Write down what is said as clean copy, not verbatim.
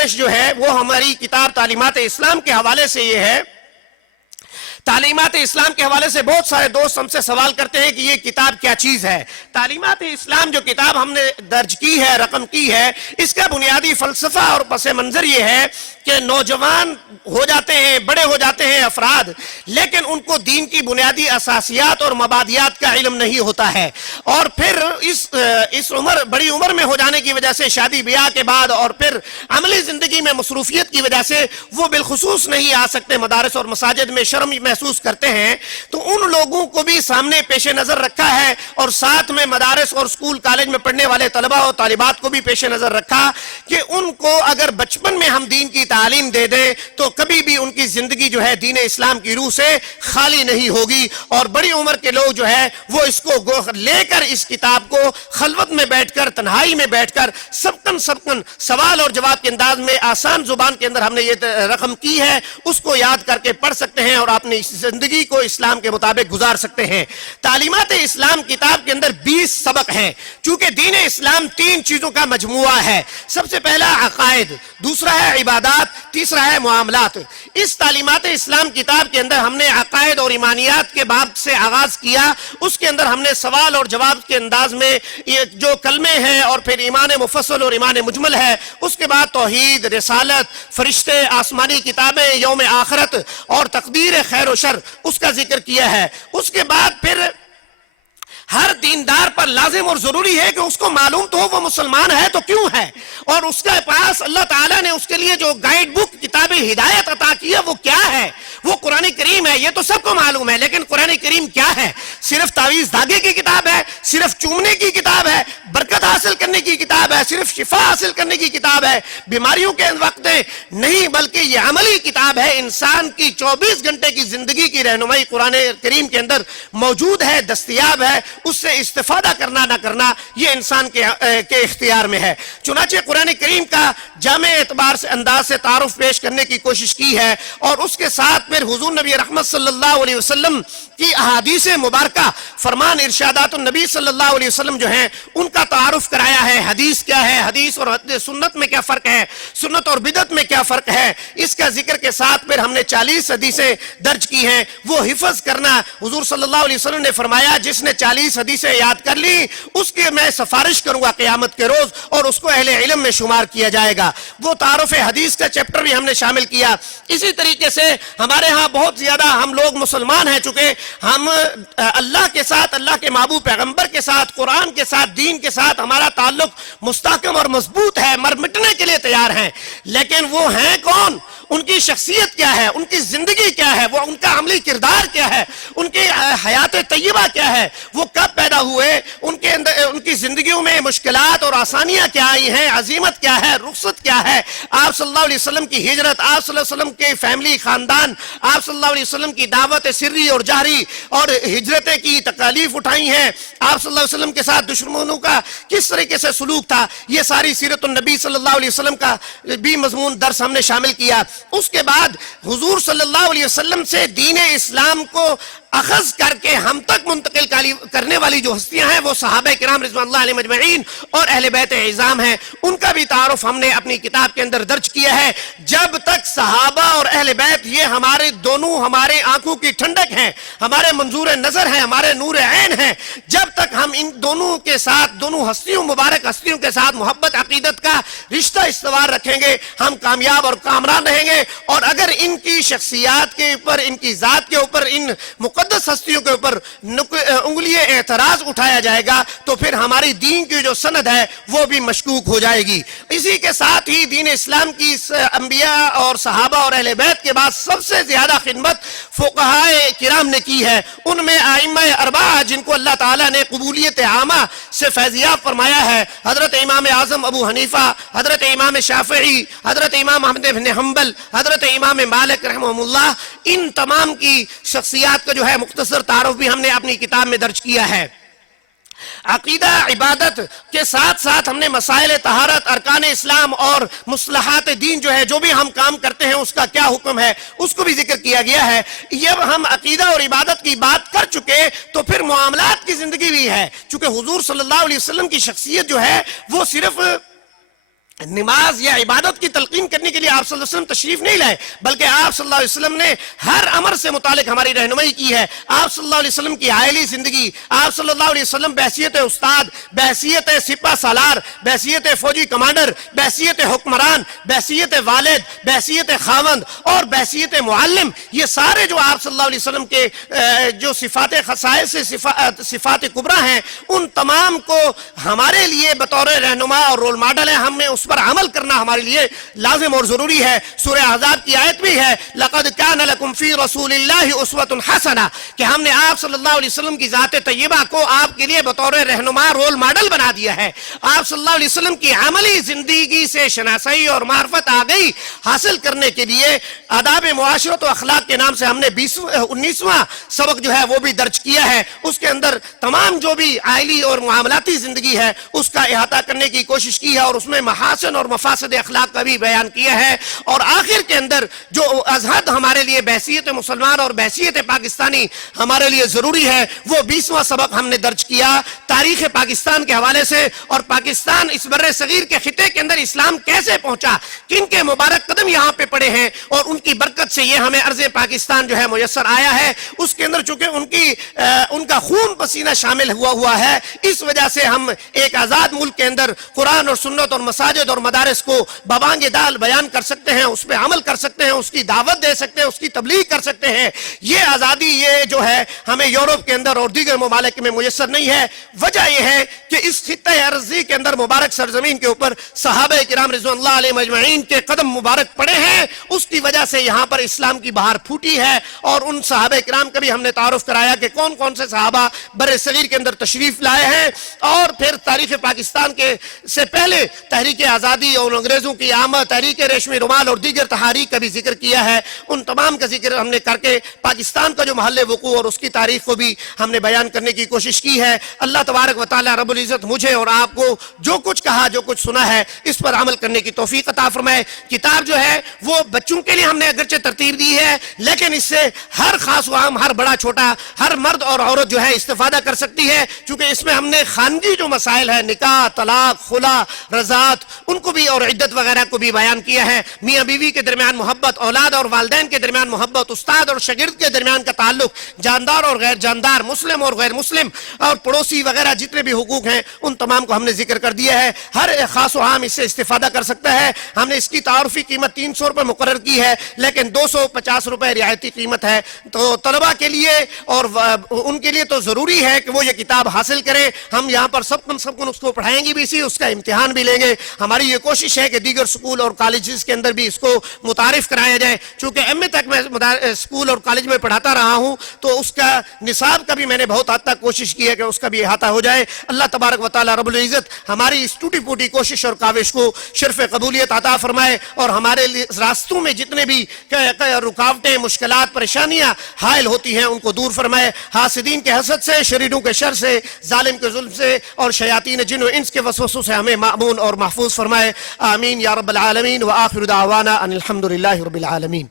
गुजारिश जो है वो हमारी किताब तालीमात इस्लाम के हवाले से ये है। तालीमात इस्लाम के हवाले से बहुत सारे दोस्त हमसे सवाल करते हैं कि ये किताब क्या चीज है। तालीमात इस्लाम जो किताब हमने दर्ज की है, रकम की है, इसका बुनियादी फलसफा और पस मंजर ये है कि नौजवान हो जाते हैं, बड़े हो जाते हैं अफराद, लेकिन उनको दीन की बुनियादी असासियात और मबादियात का इल्म नहीं होता है, और फिर इस उम्र, बड़ी उम्र में हो जाने की वजह से, शादी ब्याह के बाद और फिर अमली जिंदगी में मसरूफियत की वजह से वो बिलखुसूस नहीं आ सकते, मदारस और मसाजिद में शर्म महसूस करते हैं। तो उन लोगों को भी सामने पेश नजर रखा है, और साथ में मदारस और स्कूल कॉलेज में पढ़ने वाले तलबा और तालिबात को भी पेश नजर रखा कि उनको अगर बचपन में हम दीन की तालीम दे दें तो कभी भी उनकी जिंदगी जो है दीन इस्लाम की रूह से खाली नहीं होगी, और बड़ी उम्र के लोग जो है वो इसको लेकर इस किताब को खलवत में बैठकर, तन्हाई में बैठकर सबकन सवाल और जवाब के अंदाज में आसान जुबान के अंदर हमने ये रकम की है, उसको याद करके पढ़ सकते हैं और अपनी जिंदगी को इस्लाम के मुताबिक गुजार सकते हैं। तालीमात इस्लाम किताब के अंदर 20 सबक हैं। चूंकि दीन इस्लाम 3 चीजों का मजमुआ है। सबसे पहला अकायद, दूसरा है इबादत, तीसरा है मुआमलात। इस तालीमात इस्लाम किताब के अंदर हमने अकायद और ईमानियात के बाब से आगाज किया। उसके अंदर हमने सवाल और जवाब के अंदाज में ये जो कलमे हैं, और फिर ईमान मुफस्सल और ईमान मुजमल है, उसके बाद तौहीद, रिसालत, फरिश्ते, आसमानी किताबें, यौम आखिरत और तकदीर खैर और शर, उसका जिक्र किया है। उसके बाद फिर हर दीनदार पर लाजिम और जरूरी है कि उसको मालूम तो हो वो मुसलमान है तो क्यों है, और उसके पास अल्लाह ताला ने उसके लिए जो गाइड बुक किताब हिदायत अता की है वो क्या है, वो कुरान करीम है। ये तो सबको मालूम है, लेकिन कुरान करीम क्या है? सिर्फ तावीज धागे की किताब है, सिर्फ चूमने की किताब है, बरकत हासिल करने की किताब है, सिर्फ शिफा हासिल करने की किताब है, बीमारियों के वक्त नहीं, बल्कि ये अमली किताब है। इंसान की 24 घंटे की जिंदगी की रहनुमाई कुरान करीम के अंदर मौजूद है, दस्तयाब है। उससे इस्तेफादा करना ना करना ये इंसान के इख्तियार में है। चुनाचे कुरान करीम का जामे एतबार से अंदाज से तारुफ पेश करने की कोशिश की है, और उसके साथ फिर हुजूर नबी रहमत सल्लल्लाहु अलैहि वसल्लम की अहादीस मुबारका, फरमान इरशादात नबी सल्लल्लाहु अलैहि वसल्लम जो है उनका तारुफ कराया है। हदीस क्या है, हदीस और सुन्नत में क्या फर्क है, सुन्नत और बिदअत में क्या फर्क है, इसका जिक्र के साथ फिर हमने 40 हदीसें दर्ज की हैं। वो हिफज करना, हुजूर सल्लल्लाहु अलैहि वसल्लम ने फरमाया जिसने 40 हदीसें याद कर ली उसके मैं सिफारिश करूंगा क़यामत के रोज, और उसको अहले इल्म में शुमार किया जाएगा। वो तारुफ हदीस का चैप्टर भी हमने शामिल किया। इसी तरीके से हमारे यहाँ बहुत ज्यादा हम लोग मुसलमान हैं, चूंकि हम अल्लाह के साथ, अल्लाह के महबूब पैगंबर के साथ, कुरान के साथ, दीन के साथ हमारा ताल्लुक मुस्तहकम और मजबूत है, मर मिटने के लिए तैयार हैं। लेकिन वो हैं कौन, उनकी शख्सियत क्या है, उनकी जिंदगी क्या है, वो उनका अमली किरदार क्या है, उनकी हयात तय्यबा क्या है, वो कब पैदा हुए, उनके अंदर उनकी जिंदगियों में मुश्किलात और आसानियां क्या आई हैं, अजीमत क्या है, रुखसत क्या है, आप सल्लल्लाहु अलैहि वसल्लम की हिजरत, आप सल्लल्लाहु अलैहि वसल्लम के फैमिली खानदान, आप सल्लल्लाहु अलैहि वसल्लम की दावत सिर्री और जाहरी और हिजरत की तकालीफ उठाई हैं, आप सल्लल्लाहु अलैहि वसल्लम के साथ दुश्मनों का किस तरीके से सलूक था, ये सारी सीरत नबी सल्लल्लाहु अलैहि वसल्लम का भी मजमून दर्स हमने शामिल किया। उसके बाद हुजूर सल्लल्लाहु अलैहि वसल्लम से दीन इस्लाम को अखज़ करके हम तक मुंतकिल करने वाली जो हस्तियां हैं वो सहाबा किराम रिज़वानुल्लाह अलैहिम अजमईन और अहले बैत इज़ाम हैं। उनका भी तारुफ हमने अपनी किताब के अंदर दर्ज किया है। जब तक सहाबा और अहले बैत ये हमारे दोनों, हमारे आंखों की ठंडक हैं, हमारे मंजूर नजर हैं, हमारे नूर ऐन हैं, जब तक हम इन दोनों के साथ, दोनों हस्तियों, मुबारक हस्तियों के साथ मोहब्बत अकीदत का रिश्ता इस्तवार रखेंगे, हम कामयाब और कामरान रहेंगे। और अगर इनकी शख्सियात के ऊपर, इनकी जात के ऊपर, इन मुकद्दस हस्तियों के ऊपर उंगली एतराज उठाया जाएगा तो फिर हमारी दीन की जो सनद है वो भी मशकूक हो जाएगी। इसी के साथ ही दीन इस्लाम की अंबिया और सहाबा और अहले बैत के बाद सबसे ज्यादा खिदमत फुक़हाए किराम ने की है। उनमें आइम्मा अरबा जिनको अल्लाह ताला ने कबूलियत आमा से फैज़याब फरमाया है, हजरत इमाम आज़म अबू हनीफा, हजरत इमाम शाफ़िई, हजरत इमाम अहमद बिन हंबल, हजरत इमाम मालिक रहमहुल्लाह, इन तमाम की शख्सियात का जो है मुख्तसर तारुफ भी हमने अपनी किताब में दर्ज किया है। अकीदा इबादत के साथ साथ हमने मसाइल तहारत, अरकान इस्लाम और मुस्लहात दीन जो है, जो भी हम काम करते हैं उसका क्या हुक्म है, उसको भी जिक्र किया गया है। जब हम अकीदा और इबादत की बात कर चुके तो फिर मुआमलात की जिंदगी भी है। चूंकि हुजूर सल्लल्लाहु अलैहि वसल्लम की शख्सियत जो है वो सिर्फ نماز یا عبادت کی تلقین کرنے کے لیے آپ صلی اللہ علیہ وسلم تشریف نہیں لائے، بلکہ آپ صلی اللہ علیہ وسلم نے ہر امر سے متعلق ہماری رہنمائی کی ہے۔ آپ صلی اللہ علیہ وسلم کی عائلی زندگی، آپ صلی اللہ علیہ وسلم بحیثیت استاد، بحیثیت سپہ سالار، بحیثیت فوجی کمانڈر، بحیثیت حکمران، بحیثیت والد، بحیثیت خاوند اور بحیثیت معلم، یہ سارے جو آپ صلی اللہ علیہ وسلم کے جو صفات خصائص سے صفات کبریٰ ہیں، ان تمام کو ہمارے لیے بطور رہنما اور رول ماڈل ہے۔ ہم نے اس پر عمل کرنا ہمارے لیے لازم اور ضروری ہے۔ سورہ احزاب کی آیت بھی ہے لَقَدْ كَانَ لَكُمْ فِي رَسُولِ اللَّهِ أُسْوَةٌ حَسَنَةٌ، کہ ہم نے آپ صلی اللہ علیہ وسلم کی ذات طیبہ کو آپ کے لیے بطور رہنما رول ماڈل بنا دیا ہے۔ آپ صلی اللہ علیہ وسلم کی عملی زندگی سے شناسائی اور معرفت آگئی حاصل کرنے کے لیے آداب معاشرت و اخلاق کے نام سے ہم نے 19واں سبق جو ہے وہ بھی درج کیا ہے۔ اس کے اندر تمام جو بھی عائلی اور معاملاتی زندگی ہے اس کا احاطہ کرنے کی کوشش کی ہے، اور اس میں محاسن اور مفاسد اخلاق کا بھی بیان کیا ہے۔ اور آخر کے اندر جو ازحد ہمارے لیے بحیثیت مسلمان اور بحیثیت پاکستانی ہمارے لیے ضروری ہے، وہ 20واں سبق ہم نے درج کیا تاریخ پاکستان کے حوالے سے، اور پاکستان اس بر صغیر کے خطے کے اندر اسلام کیسے پہنچا، کن کے مبارک قدم یہاں پہ پڑے ہیں، اور ان کی برکت سے یہ ہمیں ارض پاکستان جو ہے میسر آیا ہے۔ اس کے اندر چونکہ ان کا خون پسینہ شامل ہوا ہے، اس وجہ سے ہم ایک آزاد ملک کے اندر قرآن اور سنت اور مساجد اور مدارس کو ببانگ دال بیان کر سکتے ہیں، اس پہ عمل کر سکتے ہیں، اس کی دعوت دے سکتے ہیں، اس کی تبلیغ کر سکتے ہیں۔ یہ آزادی یہ جو ہے ہمیں یورپ کے اندر اور دیگر ممالک میں میسر نہیں ہے۔ وجہ یہ ہے کہ اس خطہ ارضی کے اندر مبارک سرزمین کے اوپر صحابہ کرام رضوان اللہ علیہم اجمعین کے قدم مبارک پڑے ہیں، اس کی وجہ سے یہاں پر اسلام کی بہار پھوٹی ہے۔ اور ان صحابہ کرام کا بھی ہم نے تعارف کرایا کہ کون کون سے صحابہ بر صغیر کے اندر تشریف لائے ہیں، اور پھر تاریخ پاکستان کے سے پہلے تحریک آزادی اور انگریزوں کی آمد، تحریک ریشمی رومال اور دیگر تحریک کا بھی ذکر کیا ہے۔ ان تمام کا ذکر ہم نے کر کے پاکستان کا جو محل وقوع اور اس کی تاریخ کو بھی ہم نے بیان کرنے کی کوشش کی ہے۔ اللہ تبارک و تعالی رب العزت مجھے اور آپ کو جو کچھ کہا، جو کچھ سنا ہے، اس پر عمل کرنے کی توفیق عطا فرمائے۔ کتاب جو ہے وہ بچوں کے لیے ہم نے اگرچہ ترتیب دی ہے، لیکن اس سے ہر خاص و عام، ہر بڑا چھوٹا، ہر مرد اور عورت جو ہے استفادہ کر سکتی ہے، چونکہ اس میں ہم نے خانگی جو مسائل ہے، نکاح، طلاق، خلا، رضاعت، ان کو بھی اور عدت وغیرہ کو بھی بیان کیا ہے۔ میاں بیوی کے درمیان محبت، اولاد اور والدین کے درمیان محبت، استاد اور شاگرد کے درمیان کا تعلق، جاندار اور غیر جاندار، مسلم اور غیر مسلم، اور پڑوسی وغیرہ جتنے بھی حقوق ہیں ان تمام کو ہم نے ذکر کر دیا ہے۔ ہر ایک خاص و عام اس سے استفادہ کر سکتا ہے۔ ہم نے اس کی تعارفی قیمت 300 روپے مقرر کی ہے، لیکن 250 روپے رعایتی قیمت ہے۔ تو طلبہ کے لیے اور ان کے لیے تو ضروری ہے کہ وہ یہ کتاب حاصل کریں۔ ہم یہاں پر سب کن اس کو پڑھائیں گے بھی، اسی اس کا امتحان بھی لیں گے۔ ہماری یہ کوشش ہے کہ دیگر سکول اور کالجز کے اندر بھی اس کو متعارف کرایا جائے، چونکہ ایم اے تک میں سکول اور کالج میں پڑھاتا رہا ہوں، تو اس کا نصاب کا بھی میں نے بہت حد تک کوشش کی ہے کہ اس کا بھی احاطہ ہو جائے۔ اللہ تبارک و تعالی رب العزت ہماری اس ٹوٹی پوٹی کوشش اور کاوش کو شرف قبولیت عطا فرمائے، اور ہمارے راستوں میں جتنے بھی رکاوٹیں، مشکلات، پریشانیاں حائل ہوتی ہیں ان کو دور فرمائے۔ حاسدین کے حسد سے، شریروں کے شر سے، ظالم کے ظلم سے، اور شیاطین جن و انس کے وسوسوں سے ہمیں مأمون اور محفوظ فرمائے۔ آمین یا رب العالمین، وآخر دعوانا ان الحمدللہ رب العالمین۔